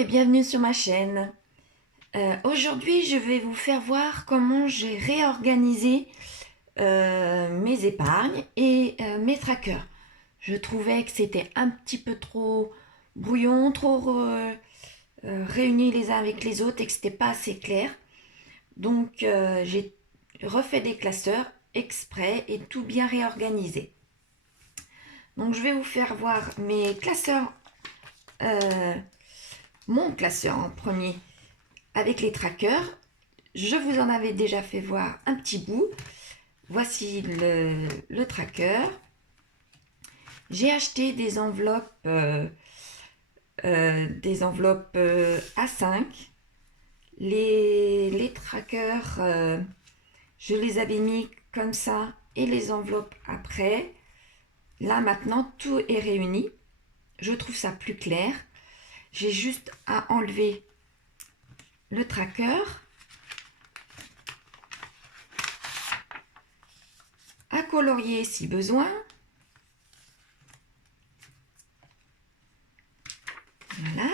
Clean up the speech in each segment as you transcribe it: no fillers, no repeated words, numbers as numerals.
et bienvenue sur ma chaîne. Aujourd'hui, je vais vous faire voir comment j'ai réorganisé mes épargnes et mes trackers. Je trouvais que c'était un petit peu trop brouillon, trop réunis les uns avec les autres et que c'était pas assez clair. Donc, j'ai refait des classeurs exprès et tout bien réorganisé. Donc, je vais vous faire voir mes classeurs, mon classeur en premier avec les trackers. Je vous en avais déjà fait voir un petit bout. Voici le tracker. J'ai acheté des enveloppes A5. Les trackers, je les avais mis comme ça et les enveloppes après. Là maintenant, tout est réuni. Je trouve ça plus clair. J'ai juste à enlever le tracker, à colorier si besoin. Voilà.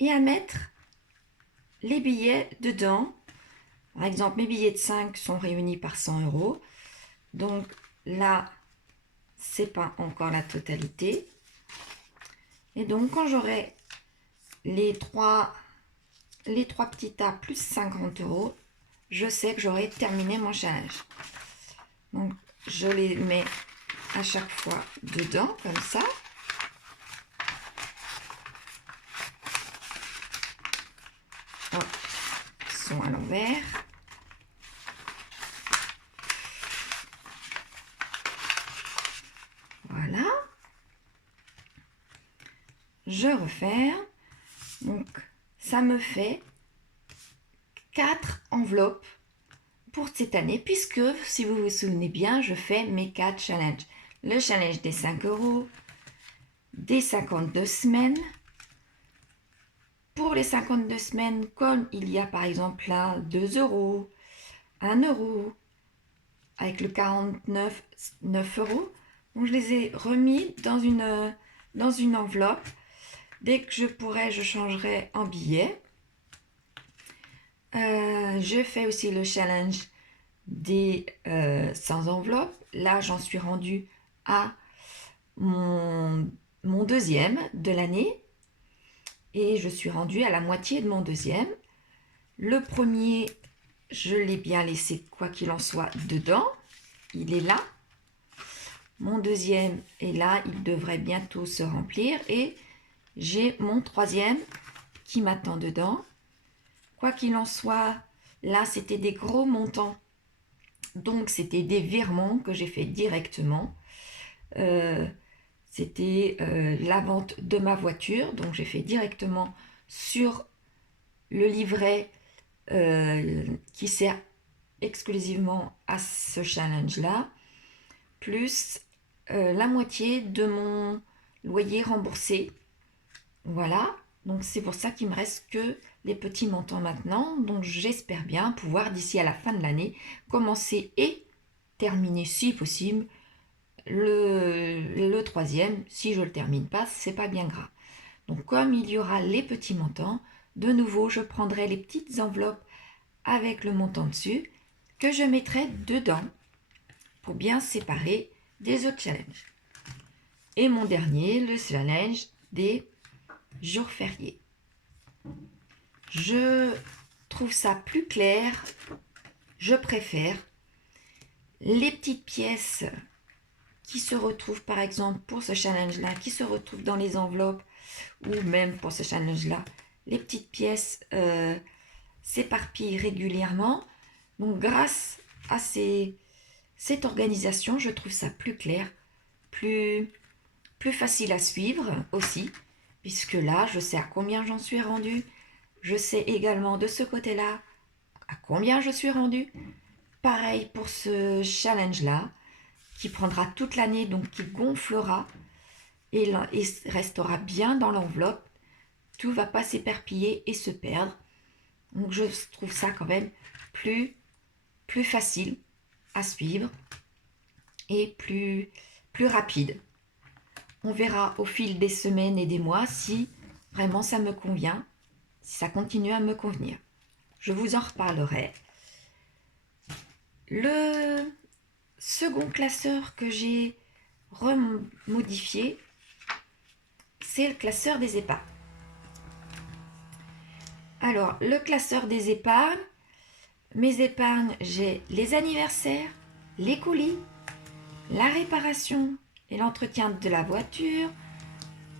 Et à mettre les billets dedans. Par exemple, mes billets de 5 sont réunis par 100 €. Donc là, c'est pas encore la totalité. Et donc, quand j'aurai les trois petits tas plus 50 €, je sais que j'aurai terminé mon challenge. Donc, je les mets à chaque fois dedans, comme ça. Hop, ils sont à l'envers. Voilà. Je referme. Donc, ça me fait 4 enveloppes pour cette année, puisque, si vous vous souvenez bien, je fais mes 4 challenges. Le challenge des 5 €, des 52 semaines. Pour les 52 semaines, comme il y a par exemple là 2 €, 1 €, avec le 49, 9 €, donc je les ai remis dans une enveloppe. Dès que je pourrai, je changerai en billets. Je fais aussi le challenge des 100 enveloppes. Là, j'en suis rendue à mon deuxième de l'année. Et je suis rendue à la moitié de mon deuxième. Le premier, je l'ai bien laissé, quoi qu'il en soit, dedans. Il est là. Mon deuxième est là. Il devrait bientôt se remplir. Et j'ai mon troisième qui m'attend dedans. Quoi qu'il en soit, là, c'était des gros montants. Donc, c'était des virements que j'ai fait directement. C'était la vente de ma voiture. Donc, j'ai fait directement sur le livret qui sert exclusivement à ce challenge-là, plus la moitié de mon loyer remboursé. Voilà. Donc, c'est pour ça qu'il me reste que les petits montants maintenant. Donc, j'espère bien pouvoir, d'ici à la fin de l'année, commencer et terminer, si possible, le troisième. Si je ne le termine pas, c'est pas bien grave. Donc, comme il y aura les petits montants, de nouveau, je prendrai les petites enveloppes avec le montant dessus que je mettrai dedans pour bien séparer des autres challenges. Et mon dernier, le challenge des jours fériés. Je trouve ça plus clair. Je préfère les petites pièces qui se retrouvent, par exemple, pour ce challenge-là, qui se retrouvent dans les enveloppes, ou même pour ce challenge-là, les petites pièces s'éparpillent régulièrement. Donc, grâce à cette organisation, je trouve ça plus clair, plus facile à suivre aussi, puisque là, je sais à combien j'en suis rendue. Je sais également de ce côté-là à combien je suis rendue. Pareil pour ce challenge-là, qui prendra toute l'année, donc qui gonflera et restera bien dans l'enveloppe. Tout ne va pas s'éperpiller et se perdre. Donc je trouve ça quand même plus facile à suivre et plus rapide. On verra au fil des semaines et des mois si Vraiment, ça me convient. Ça continue à me convenir. Je vous en reparlerai. Le second classeur que j'ai remodifié, c'est le classeur des épargnes. Alors, le classeur des épargnes, mes épargnes, j'ai les anniversaires, les colis, la réparation et l'entretien de la voiture,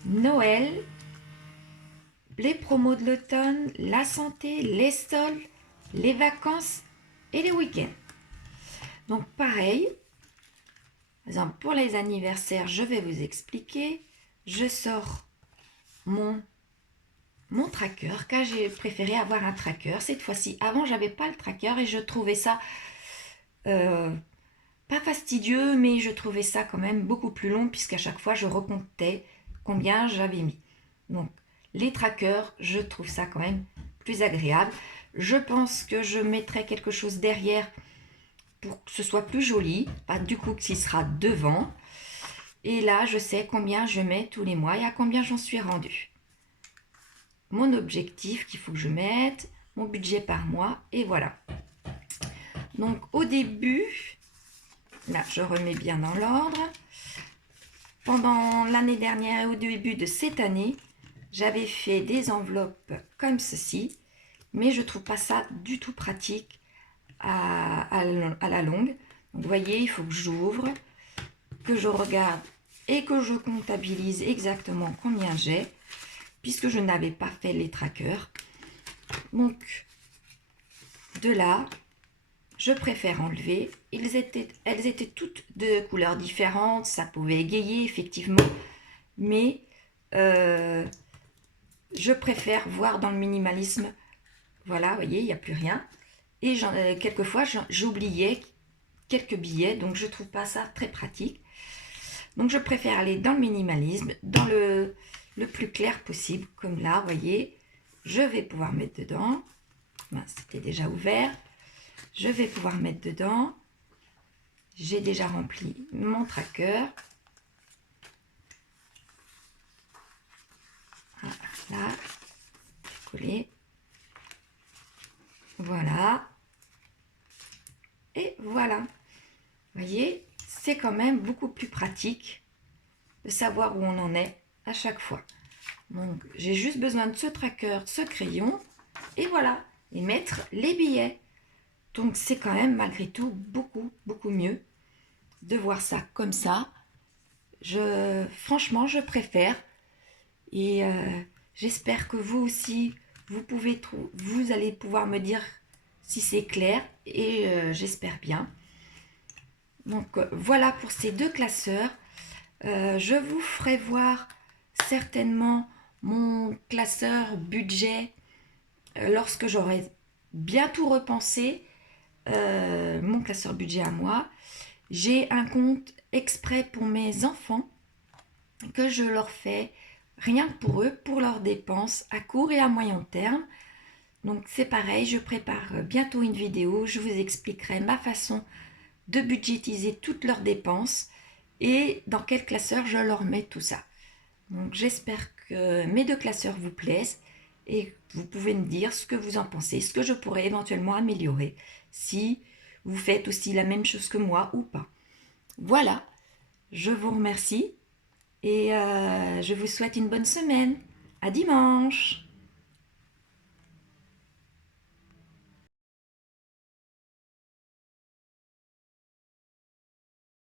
Noël, les promos de l'automne, la santé, les soldes, les vacances et les week-ends. Donc pareil, par exemple pour les anniversaires, je vais vous expliquer. Je sors mon tracker, car j'ai préféré avoir un tracker cette fois-ci. Avant, j'avais pas le tracker et je trouvais ça pas fastidieux, mais je trouvais ça quand même beaucoup plus long puisqu'à chaque fois, je recomptais combien j'avais mis. Donc, les trackers, je trouve ça quand même plus agréable. Je pense que je mettrai quelque chose derrière pour que ce soit plus joli, pas du coup que s'il sera devant. Et là, je sais combien je mets tous les mois et à combien j'en suis rendu. Mon objectif qu'il faut que je mette, mon budget par mois, et voilà. Donc au début, là je remets bien dans l'ordre. Pendant l'année dernière et au début de cette année, j'avais fait des enveloppes comme ceci, mais je trouve pas ça du tout pratique à la longue. Donc, vous voyez, il faut que j'ouvre, que je regarde et que je comptabilise exactement combien j'ai, puisque je n'avais pas fait les trackers. Donc, de là, je préfère enlever. Elles étaient toutes de couleurs différentes, ça pouvait égayer effectivement, mais je préfère voir dans le minimalisme. Voilà, vous voyez, il n'y a plus rien. Et quelquefois, j'oubliais quelques billets, donc je ne trouve pas ça très pratique. Donc je préfère aller dans le minimalisme, dans le plus clair possible, comme là, vous voyez, je vais pouvoir mettre dedans. C'était déjà ouvert. Je vais pouvoir mettre dedans. J'ai déjà rempli mon tracker. Là, coller. Voilà. Et voilà. Vous voyez, c'est quand même beaucoup plus pratique de savoir où on en est à chaque fois. Donc, j'ai juste besoin de ce tracker, de ce crayon, et voilà. Et mettre les billets. Donc, c'est quand même malgré tout beaucoup mieux de voir ça comme ça. Franchement, je préfère. Et j'espère que vous aussi, vous allez pouvoir me dire si c'est clair. Et j'espère bien. Donc, voilà pour ces deux classeurs. Je vous ferai voir certainement mon classeur budget lorsque j'aurai bien tout repensé. Mon classeur budget à moi. J'ai un compte exprès pour mes enfants que je leur fais rien que pour eux, pour leurs dépenses à court et à moyen terme. Donc c'est pareil, je prépare bientôt une vidéo, je vous expliquerai ma façon de budgétiser toutes leurs dépenses et dans quel classeur je leur mets tout ça. Donc j'espère que mes deux classeurs vous plaisent et vous pouvez me dire ce que vous en pensez, ce que je pourrais éventuellement améliorer si vous faites aussi la même chose que moi ou pas. Voilà, je vous remercie et je vous souhaite une bonne semaine. À dimanche!